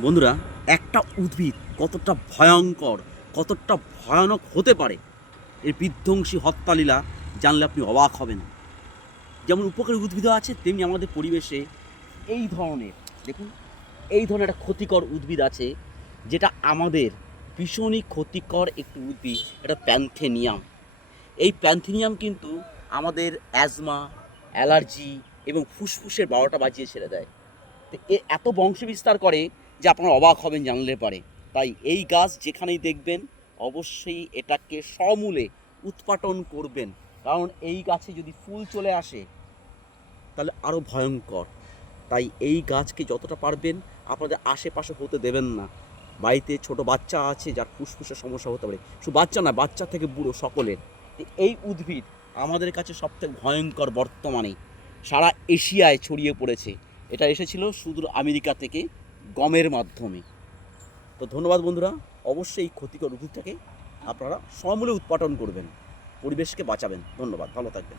বন্ধুরা, একটা উদ্ভিদ কতটা ভয়ঙ্কর, কতটা ভয়ানক হতে পারে, এর বিধ্বংসী হত্যালীলা জানলে আপনি অবাক হবেন। যেমন উপকারী উদ্ভিদও আছে, তেমনি আমাদের পরিবেশে এই ধরনের, দেখুন, এই ধরনের একটা ক্ষতিকর উদ্ভিদ আছে, যেটা আমাদের ভীষণই ক্ষতিকর একটি উদ্ভিদ। এটা প্যান্থেনিয়াম। এই প্যান্থেনিয়াম কিন্তু আমাদের অ্যাজমা, অ্যালার্জি এবং ফুসফুসের ১২টা বাজিয়ে ছেড়ে দেয়। তো এ এত বংশ বিস্তার করে যে আপনারা অবাক হবেন জানলে পারে। তাই এই গাছ যেখানেই দেখবেন অবশ্যই এটাকে সমূলে উৎপাটন করবেন, কারণ এই গাছে যদি ফুল চলে আসে তাহলে আরও ভয়ঙ্কর। তাই এই গাছকে যতটা পারবেন আপনাদের আশেপাশে হতে দেবেন না। বাড়িতে ছোট বাচ্চা আছে যার ফুসফুসের সমস্যা হতে পারে, শুধু বাচ্চা না, বাচ্চা থেকে বুড়ো সকলের। এই উদ্ভিদ আমাদের কাছে সবথেকে ভয়ঙ্কর বর্তমানে, সারা এশিয়ায় ছড়িয়ে পড়েছে। এটা এসেছিল সুদূর আমেরিকা থেকে গমের মাধ্যমে। তো ধন্যবাদ বন্ধুরা, অবশ্যই এই ক্ষতিকর উদ্ভিদটাকে আপনারা সমূলে উৎপাটন করবেন, পরিবেশকে বাঁচাবেন। ধন্যবাদ, ভালো থাকবেন।